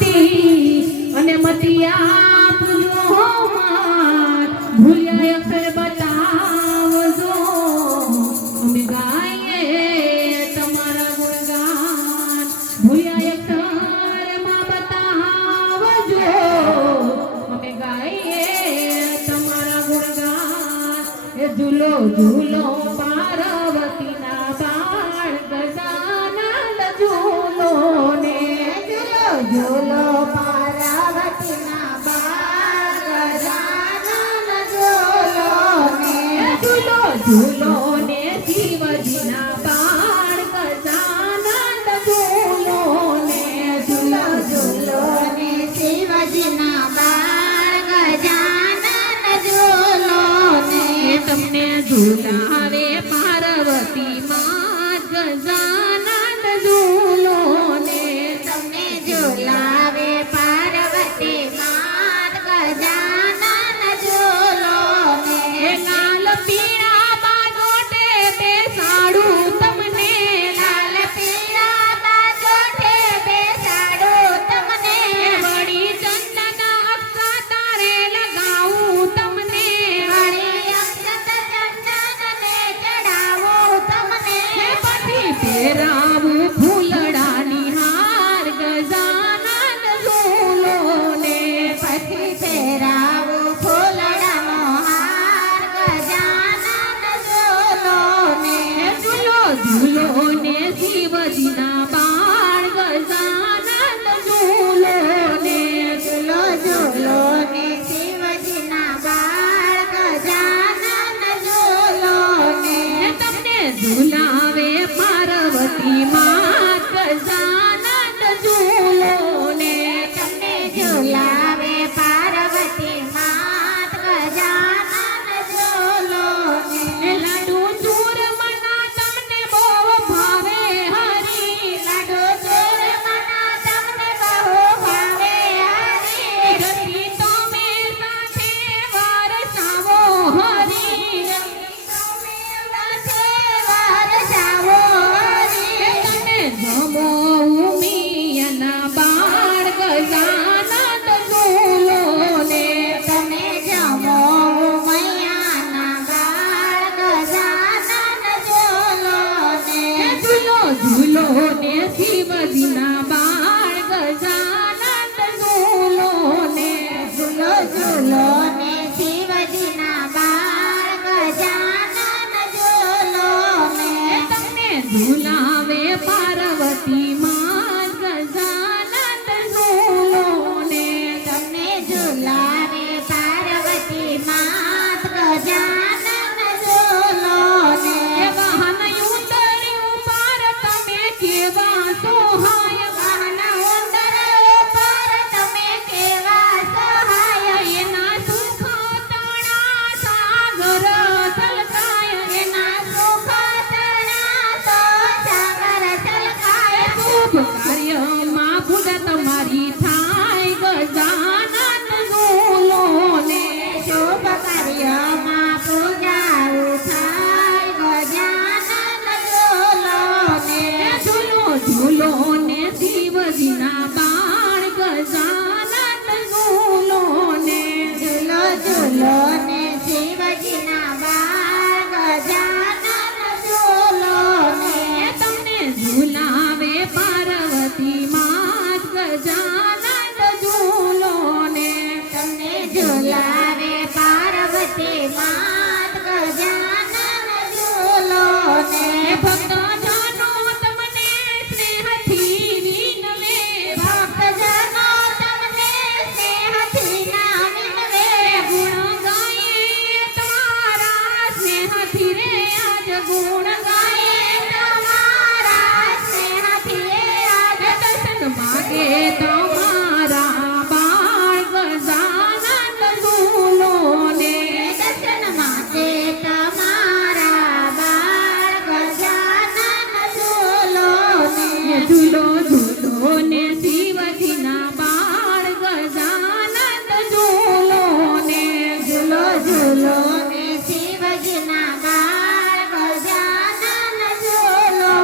પાર્વતી અને મતિયા પૂજો માત ભૂલ્યા અક્ષર બતાવજો અમે ગાઈએ તમારા ગુણગાન ભૂલ્યા અક્ષર માં બતાવજો અમે ગાઈએ તમારા ગુણગાન એ ઝૂલો ઝૂલો પાર્વતીના બાળ ગજાનંદ ઝૂલો ને ઝૂલો પાર્વતીના બાળ ગજાનંદ ઝૂલો ને ઝૂલો ને શિવજીના બાળ ગજાનંદ ઝૂલો ને ઝૂલો ને શિવજીના બાળ ગજાનંદ ઝૂલો ને તમને ઝૂલાવે પાર્વતી માં ગજાનંદ ઝૂલો ને તમને ઝૂલાવે પાર્વતી માં ગજાનંદ ઝૂલો ને લાલ પીળા બાજોટે બેસાડું તમને લાલ પીળા બાજોટે બેસાડું તમને વળી ચંદન અક્ષત તારે લગાવું તમને વળી અક્ષત ચંદન ને ચડાવું તમને પછી પહેરાવું ફૂલડાની હાર ગજાનંદ ઝૂલો ને પછી પહેરાવું ફૂલડાનો હાર ગજાનંદ ઝૂલો ને ઝૂલો ઝૂલો ને શિવજીના બાળ ગજાનંદ ઝૂલો ને ઝૂલો ઝૂલો ને શિવજીના બાળ ગજાનંદ ઝૂલો ને તમને ઝૂલાવે પાર્વતી માં ગજાનંદ ઝૂલો ને તમને ઝૂલાવે પાર્વતી માં ગજાનંદ ઝૂલો ને લાડુ ચૂરમાના તમને બહુ ભાવે હરી લાડુ ચૂરમાના તમને બહુ ભાવે હરી રતી તમે સાથે વરસાવો હરી જમો ઉમિયાના બાળ ગજાનંદ ઝૂલો ને તમે જમો ઉમિયાના બાળ ગજાનંદ ઝૂલો ને ઝૂલો ઝૂલો ને શિવજીના બાળ ગજાનંદ ઝૂલો ને ઝૂલો ઝૂલો ને શિવજીના બાળ ગજાનંદ ઝૂલો ને તમને ઝૂલાવે પાર્વતી માં ગજાનંદ ઝૂલો ને તમને ઝૂલાવે પાર્વતી માં ગજાનંદ ઝૂલો ને વાહન ઉતર્યું પાર તમે કેવા સોહાય વાહન ઉતર્યું પાર તમે કેવા સહાય એના સુખ તણા સાગર તલકાય એના સુખ તણા સાગર તલકાય શુભ કાર્યમાં પૂજા તમારી થાય ગજાનંદ ઝૂલો ને શુભ કાર્યમાં પૂજા થાય ગજાનંદ ઝૂલો ને ઝૂલો ઝૂલો ને શિવજીના બાળ ગજાનંદ ઝૂલો ને ઝૂલો ઝૂલો ને શિવજીના બાળ ગજાનંદ ઝૂલો ને તમને ઝૂલાવે પાર્વતી માં ગજાનંદ ઝૂલો ને તમને ઝૂલાવે પાર્વતી માં ગજાનંદ ઝૂલો ને ભક્ત જનો તમને સ્નેહથી વિનવે ભક્ત જનો તમને સ્નેહથી ના વિનવે ગુણ ગાઈએ તમારા સ્નેહથી રે આજ ગુણ ગાઈએ તમારા સ્નેહથી રે આજ દર્શન માગે તમારા બાળ ગજાનંદ ઝૂલો ને દર્શન માગે તમારા બાળ ગજાનંદ ઝૂલો ને ઝૂલો ઝૂલો ને શિવજીના બાળ ગજાનંદ ઝૂલો ને ઝૂલો ઝૂલો ને શિવજીના બાળ ગજાનંદ ઝૂલો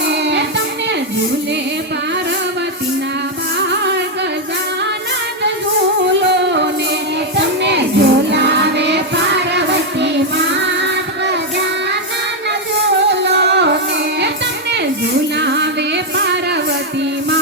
ને તમને ઝૂલે પાર્વતીના બાળ પાર્વતી